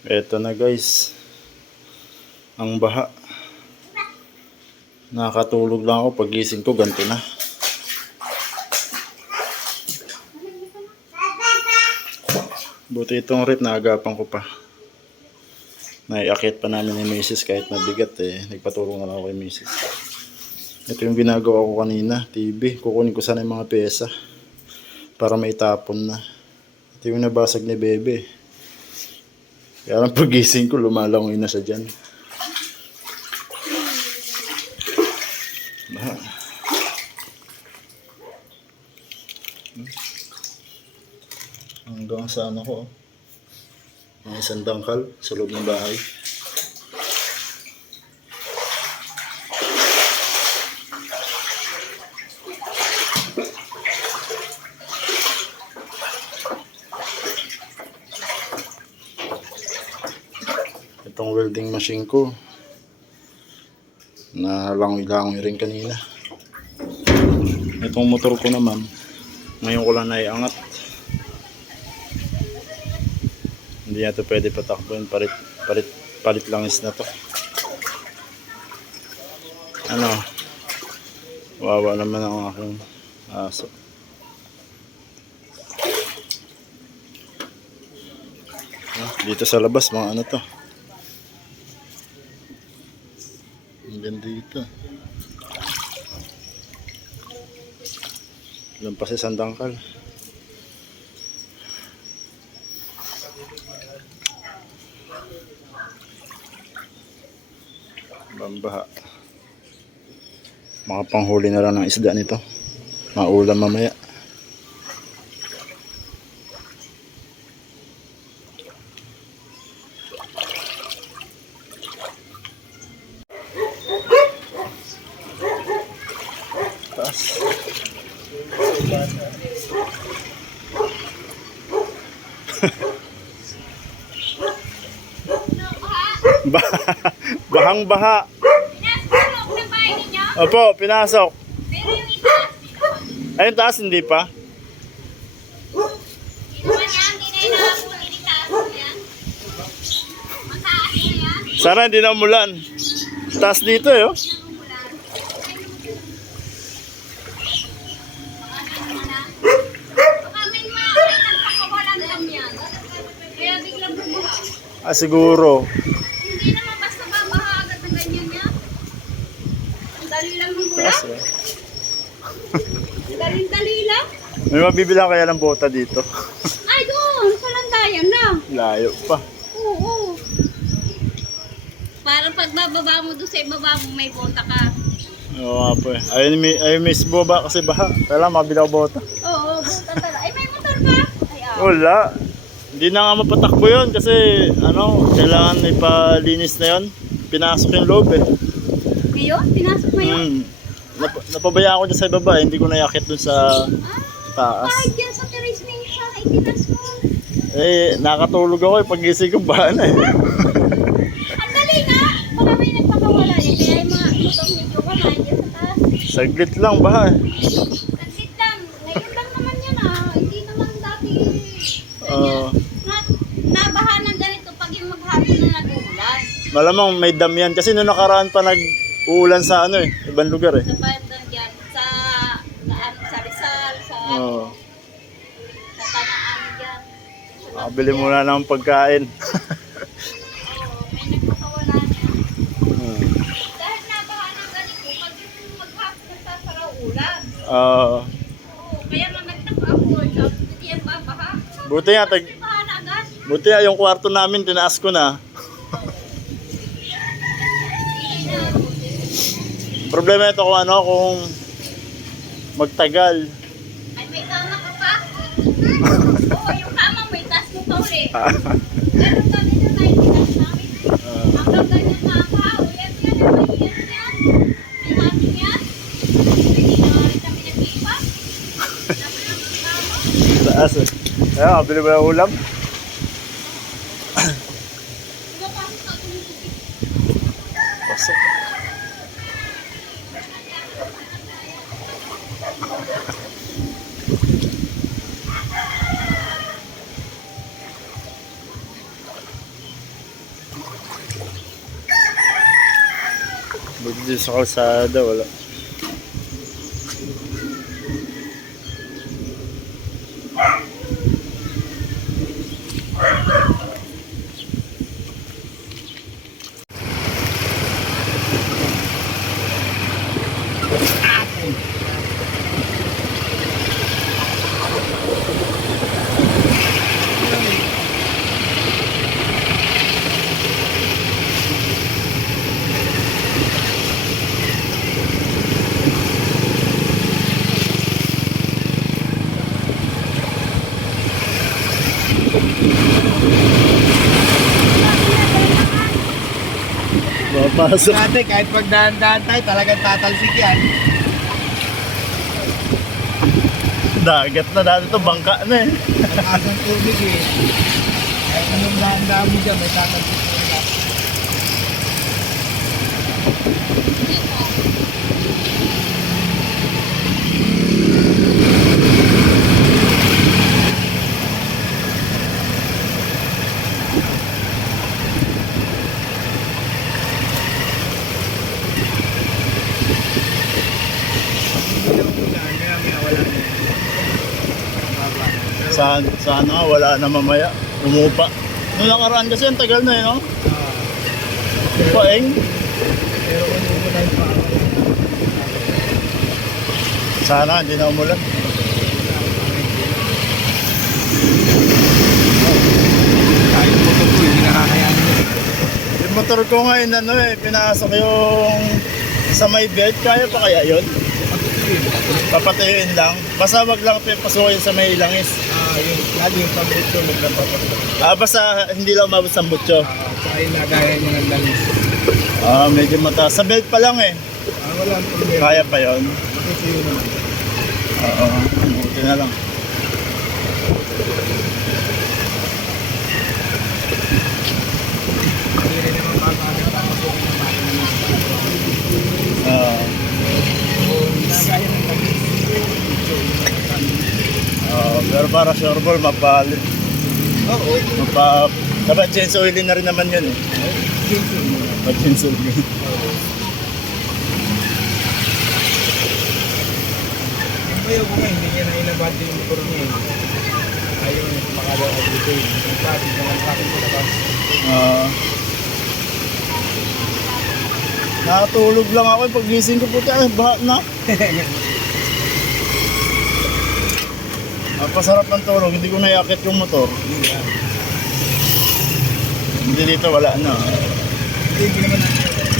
Eto na guys, ang baha. Nakatulog lang ako, pagising ko ganito na. Buti itong rep, naagapan ko pa. Naiakit pa namin ni Mrs. kahit mabigat eh. Nagpatulong na lang ako kay Mrs. Ito yung ginagawa ko kanina, TV. Kukunin ko sana yung mga pyesa para maitapon na. Ito yung nabasag ni Bebe. Kaya lang pagising ko, lumalangoy na siya dyan. Hanggang sa ano ko, mga isang dangkal sa loob ng bahay. Itong welding machine ko, nalangoy-langoy rin kanina. Itong motor ko naman, ngayon ko lang naiangat. Hindi na ito pwede patakbuhin, palit langis na to. Ano, wawa naman ang aking aso. Dito sa labas, mga ano to. Ang ganda dito. Lampas isang dangkal. Bambaha. Makapanghuli na lang ng isda nito. Maulam mamaya. Taas. Bahang baha. Pinasok na bahay ninyo? Opo, pinasok. Pero yung itaas, di naman. Ayun taas, hindi pa. Di naman yan, di na yung nakapuli itaas yan. Mataas na yan. Sana hindi na umulan. Taas dito eh. Oh. Baka may nagpakawalan lang yan. Kaya biglang bumuha. Ah, siguro. Hindi naman basta babaha agad na ganyan yan. Ang dali lang bumuha. Taas eh. Dali lang. May mabibilang kaya ng bota dito. Ay doon, sa landayan lang. Layo pa. Oo. Para pag bababa mo doon sa ibaba mo, may bota ka. Oo nga po eh. Ayun miss boba kasi baha. Kailangan mabilaw bota. Oo, bota talaga. Ay, may motor ka? Ay, Wala. Hindi na nga mapatakbo yun kasi ano, kailangan ipalinis na yun. Pinasok yung loob eh. Ngayon? Pinasok mo yun? Napabayaan ko dyan sa ibaba eh. Hindi ko naiakit dun sa taas. Kahit dyan sa terrace na yung sana itinas mo. Eh, nakatulog ako eh. Pagising ko baha na eh. Ang dali nga! Baka may nagpakawala eh. Kaya yung mga motor nito ko na dyan sa taas. Saglit lang baha eh. Saglit lang. Ngayon lang naman yan ah. Hindi naman dati ganyan. Nabaha ng ganito pag yung maghapon na nag-uulan. Malamang may dam yan. Kasi noong nakaraan pa nag-uulan sa ano eh. Ibang lugar eh. Sa bandang dyan, sa Rizal, sa Tanaan dyan. Makabili muna ng pagkain. Oo, may nagpakawala niya. Dahil nabaha ng ganito, pag yung maghapon nagsasaraw ulan. Oo, kaya nang nagtaka ako, sabi ko, hindi yan babaha. Buti nga, Baha na agad. buti nga yung kwarto namin, tinaas ko na. Problema ito kung ano, kung magtagal. Ay, may kama ka pa? Oo, yung kama mo, itaas mo pa uli. Ganun kami na tayo, itaas namin. Hanggang ganyan na pa, uyan yan, may yan. May hating yan. Hindi na rin kami nag-ipa. Dapat lang ang kama. Taas eh. Ayun, kabili ba yung ulam? Pumapasok ka, tumutupik. Pasok. Buti dito sa kalsada, wala. Papasok. Dati kahit pagdahan-dahan tayo, talagang tatalsik yan. Dagat na dati to, bangka na eh. Ang asang tubig eh. Kahit anong dahan-dahan mo dyan, may tatalsik na yan. Sana wala na mamaya. Umupa. Nung nakaraan kasi ang tagal na eh, no? Paeng. Pero kung hindi mo tayo pa Sana hindi na umulan. kahit mo ito po, hindi nakakayanin mo. Yung motor ko ngayon, ano eh, pinasok yung sa may bed. Kaya pa kaya yun? Papatuyuin lang. Basta wag lang pasukin sa may langis. Yung lagi yung pag-ito, maglapapat. Basta hindi lang umabot sa butyo. Tsaka yung lagayan niya ng langis. Medyo mataas. Sa belt pa lang eh. Wala ang problema. Kaya pa yun. Matutuyo naman. Oo, buti na lang. Hindi rin naman pag-amin papasukin ng makina ng lagayan ng langis. Pero para sure ball, mapalit. Oo. Dapat change oilin na rin naman yun eh. Pag-change oilin. Yung bayo ko nga, hindi niya na inabati yung motor niya eh. Ayaw niya makalaw ka dito eh. Nagpati na lang sa akin sa labas. Nakatulog lang ako. Pag-gising ko po baha na. Pasarap ng tulog. Hindi ko naiakit yung motor. Hindi dito, wala na. Hindi naman natin.